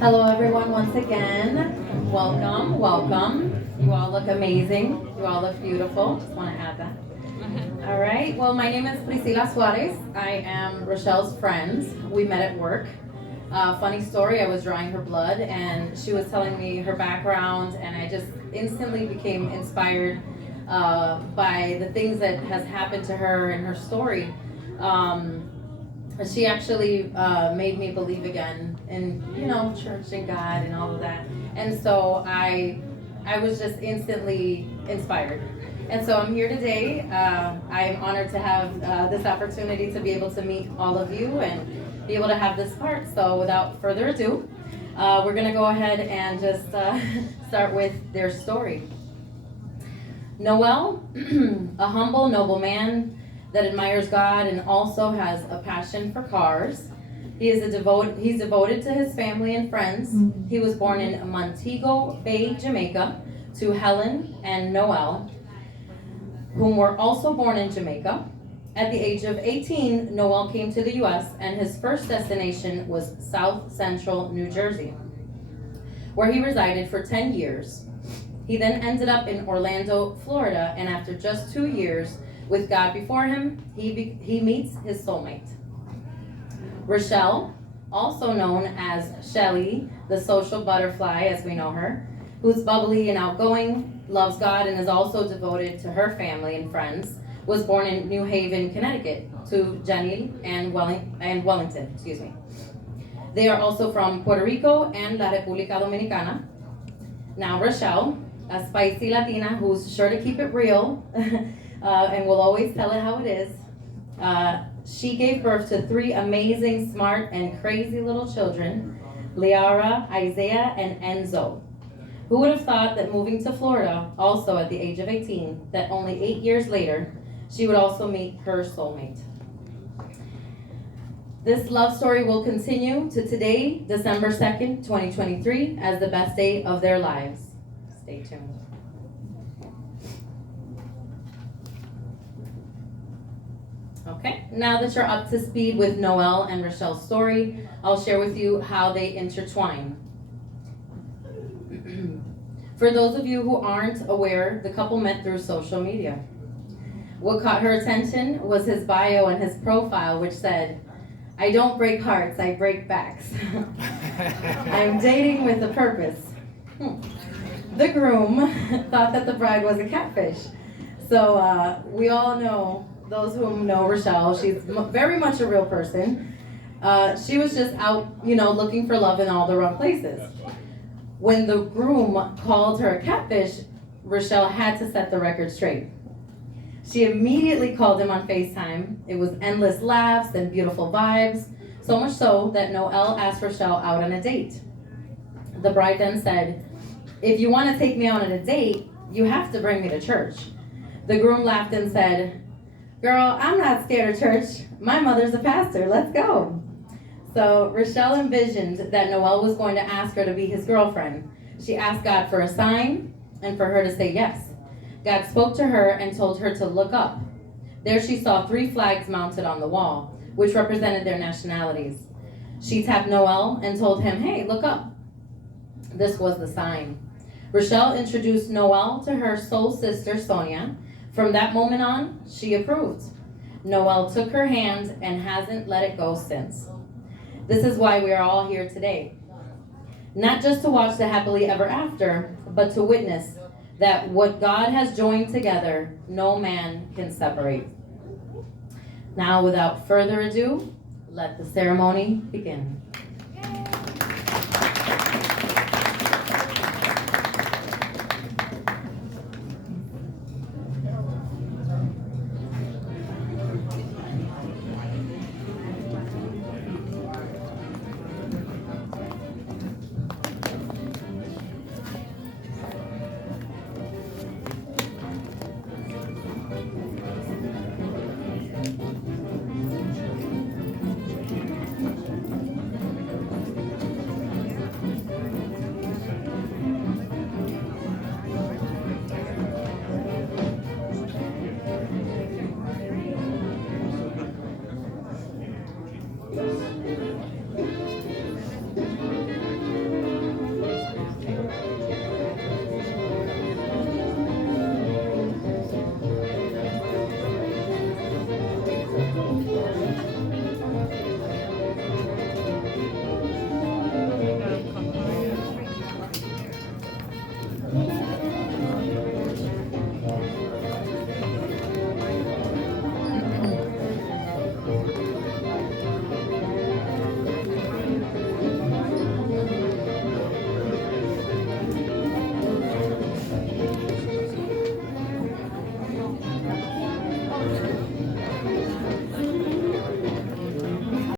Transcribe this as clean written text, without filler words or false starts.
Hello, everyone, once again. Welcome, welcome. You all look amazing. You all look beautiful. Just want to add that. All right. Well, my name is Priscila Suarez. I am Rochelle's friend. We met at work. Funny story, I was drawing her blood, and she was telling me her background, and I just instantly became inspired by the things that has happened to her and her story. Um, she actually made me believe again in church and God and all of that, and so I was just instantly inspired. And so I'm here today. I am honored to have this opportunity to be able to meet all of you and be able to have this part. So without further ado, we're going to go ahead and just start with their story. Noel, a humble, noble man that admires God and also has a passion for cars. He's devoted to his family and friends. He was born in Montego Bay, Jamaica, to Helen and Noel, whom were also born in Jamaica. At the age of 18, Noel came to the U.S., and his first destination was South Central New Jersey, where he resided for 10 years. He then ended up in Orlando, Florida, and after just 2 years with God before him, he meets his soulmate. Rochelle, also known as Shelly, the social butterfly as we know her, who's bubbly and outgoing, loves God, and is also devoted to her family and friends, was born in New Haven, Connecticut, to Janil and Wellington. They are also from Puerto Rico and La República Dominicana. Now Rochelle, a spicy Latina who's sure to keep it real and will always tell it how it is, she gave birth to 3 amazing, smart, and crazy little children, Liara, Isaiah, and Enzo. Who would have thought that moving to Florida, also at the age of 18, that only 8 years later, she would also meet her soulmate. This love story will continue to today, December 2nd, 2023, as the best day of their lives. Stay tuned. Okay, now that you're up to speed with Noel and Rochelle's story, I'll share with you how they intertwine. For those of you who aren't aware, the couple met through social media. What caught her attention was his bio and his profile, which said, "I don't break hearts, I break backs." "I'm dating with a purpose." The groom thought that the bride was a catfish. So we all know, those who know Rochelle, she's very much a real person. She was just out, looking for love in all the wrong places. When the groom called her a catfish, Rochelle had to set the record straight. She immediately called him on FaceTime. It was endless laughs and beautiful vibes, so much so that Noel asked Rochelle out on a date. The bride then said, "If you want to take me out on a date, you have to bring me to church." The groom laughed and said, "Girl, I'm not scared of church. My mother's a pastor. Let's go." So Rochelle envisioned that Noel was going to ask her to be his girlfriend. She asked God for a sign and for her to say yes. God spoke to her and told her to look up. There she saw 3 flags mounted on the wall, which represented their nationalities. She tapped Noel and told him, "Hey, look up." This was the sign. Rochelle introduced Noel to her soul sister, Sonia. From that moment on, she approved. Noel took her hand and hasn't let it go since. This is why we are all here today. Not just to watch the happily ever after, but to witness that what God has joined together, no man can separate. Now, without further ado, let the ceremony begin.